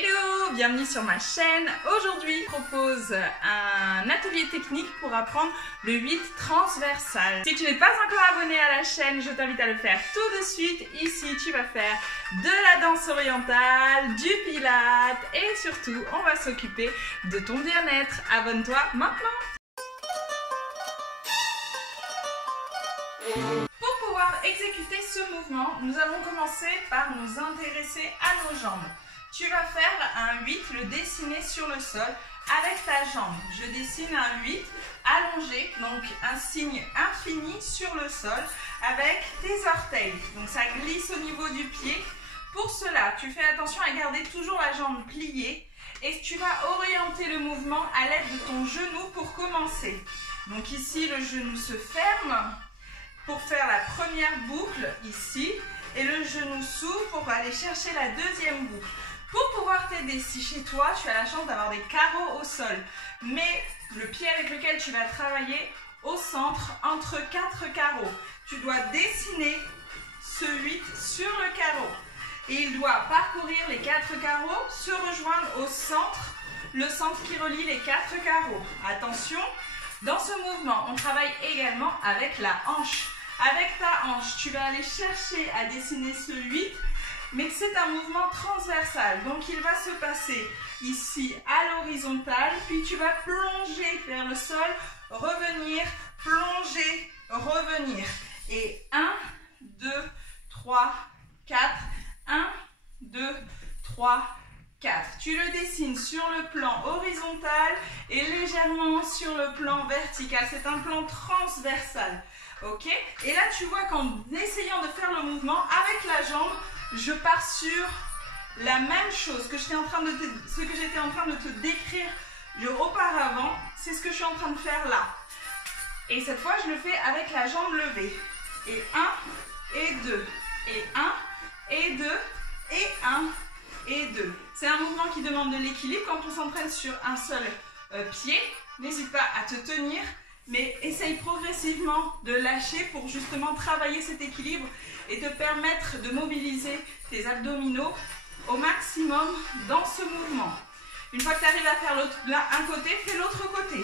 Hello, bienvenue sur ma chaîne. Aujourd'hui, je propose un atelier technique pour apprendre le 8 transversal. Si tu n'es pas encore abonné à la chaîne, je t'invite à le faire tout de suite. Ici, tu vas faire de la danse orientale, du pilates et surtout, on va s'occuper de ton bien-être. Abonne-toi maintenant. Pour pouvoir exécuter ce mouvement, nous allons commencer par nous intéresser à nos jambes. Tu vas faire un 8, le dessiner sur le sol avec ta jambe. Je dessine un 8 allongé, donc un signe infini sur le sol avec tes orteils. Donc ça glisse au niveau du pied. Pour cela, tu fais attention à garder toujours la jambe pliée et tu vas orienter le mouvement à l'aide de ton genou pour commencer. Donc ici, le genou se ferme pour faire la première boucle ici et le genou s'ouvre pour aller chercher la deuxième boucle. Pour pouvoir t'aider, si chez toi, tu as la chance d'avoir des carreaux au sol, mais le pied avec lequel tu vas travailler au centre, entre 4 carreaux, tu dois dessiner ce 8 sur le carreau. Et il doit parcourir les 4 carreaux, se rejoindre au centre, le centre qui relie les 4 carreaux. Attention, dans ce mouvement, on travaille également avec la hanche. Avec ta hanche, tu vas aller chercher à dessiner ce 8, mais c'est un mouvement transversal, donc il va se passer ici à l'horizontale, puis tu vas plonger vers le sol, revenir, plonger, revenir. Et 1, 2, 3, 4, 1, 2, 3, 4. Tu le dessines sur le plan horizontal et légèrement sur le plan vertical. C'est un plan transversal. Ok? Et là, tu vois qu'en essayant de faire le mouvement avec la jambe, je pars sur la même chose que j'étais en train de te décrire auparavant. C'est ce que je suis en train de faire là. Et cette fois, je le fais avec la jambe levée. Et 1, et 2, et 1, et 2, et 1, et 2. C'est un mouvement qui demande de l'équilibre quand on s'entraîne sur un seul pied. N'hésite pas à te tenir, mais essaye progressivement de lâcher pour justement travailler cet équilibre et te permettre de mobiliser tes abdominaux au maximum dans ce mouvement. Une fois que tu arrives à faire un côté, fais l'autre côté.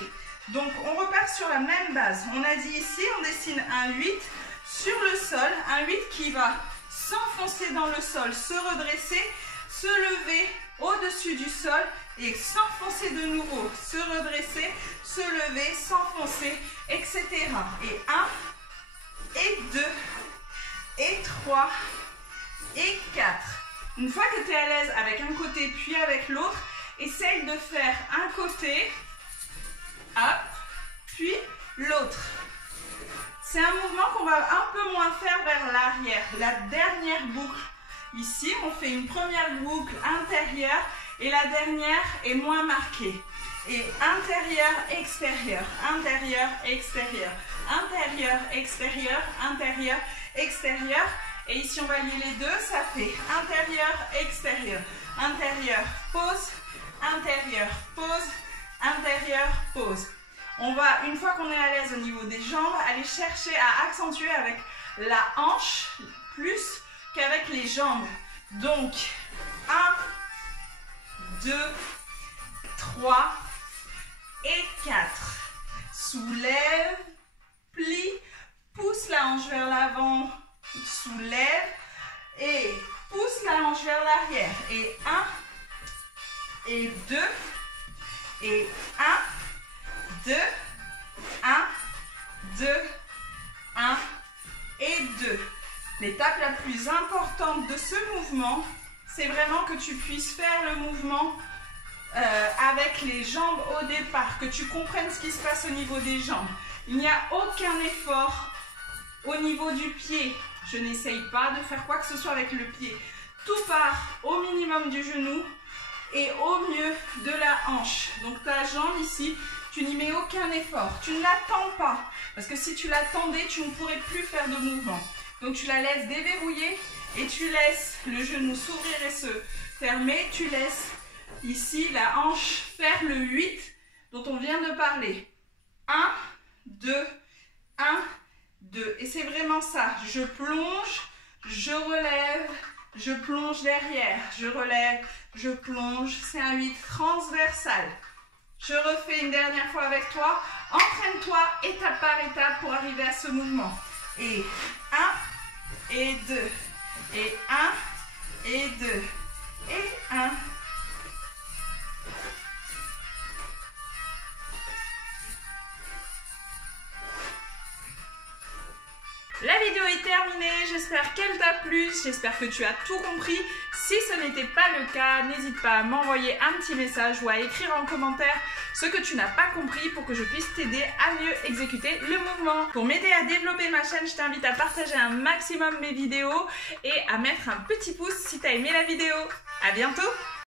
Donc on repart sur la même base. On a dit ici, on dessine un 8 sur le sol, un 8 qui va s'enfoncer dans le sol, se redresser, se lever au-dessus du sol et s'enfoncer de nouveau, se redresser, se lever, s'enfoncer, etc. Et 1, et 2, et 3, et 4. Une fois que tu es à l'aise avec un côté puis avec l'autre, essaye de faire un côté, hop, puis l'autre. C'est un mouvement qu'on va un peu moins faire vers l'arrière. La dernière boucle, ici, on fait une première boucle intérieure et la dernière est moins marquée. Et intérieur, extérieur, intérieur, extérieur, intérieur, extérieur, intérieur, extérieur. Et ici, on va lier les deux, ça fait intérieur, extérieur, intérieur, pause, intérieur, pause, intérieur, pause. On va, une fois qu'on est à l'aise au niveau des jambes, aller chercher à accentuer avec la hanche plus qu'avec les jambes. Donc, 1, 2, 3 et 4. Soulève, plie, pousse la hanche vers l'avant, soulève et pousse la hanche vers l'arrière. Et 1, et 2, et 1, 2, 1, 2, 1 et 2. L'étape la plus importante de ce mouvement, c'est vraiment que tu puisses faire le mouvement avec les jambes au départ, que tu comprennes ce qui se passe au niveau des jambes. Il n'y a aucun effort au niveau du pied. Je n'essaye pas de faire quoi que ce soit avec le pied. Tout part au minimum du genou et au mieux de la hanche. Donc ta jambe ici, tu n'y mets aucun effort. Tu ne la tends pas, parce que si tu la tendais, tu ne pourrais plus faire de mouvement. Donc tu la laisses déverrouiller et tu laisses le genou s'ouvrir et se fermer. Tu laisses ici la hanche faire le 8 dont on vient de parler. 1, 2, 1, 2. Et c'est vraiment ça. Je plonge, je relève, je plonge derrière, je relève, je plonge, c'est un 8 transversal. Je refais une dernière fois avec toi. Entraîne-toi étape par étape pour arriver à ce mouvement. Et 1, et 2, et 1, et 2, et 1. La vidéo est terminée, j'espère qu'elle t'a plu, j'espère que tu as tout compris. Si ce n'était pas le cas, n'hésite pas à m'envoyer un petit message ou à écrire en commentaire ce que tu n'as pas compris pour que je puisse t'aider à mieux exécuter le mouvement. Pour m'aider à développer ma chaîne, je t'invite à partager un maximum mes vidéos et à mettre un petit pouce si tu as aimé la vidéo. À bientôt!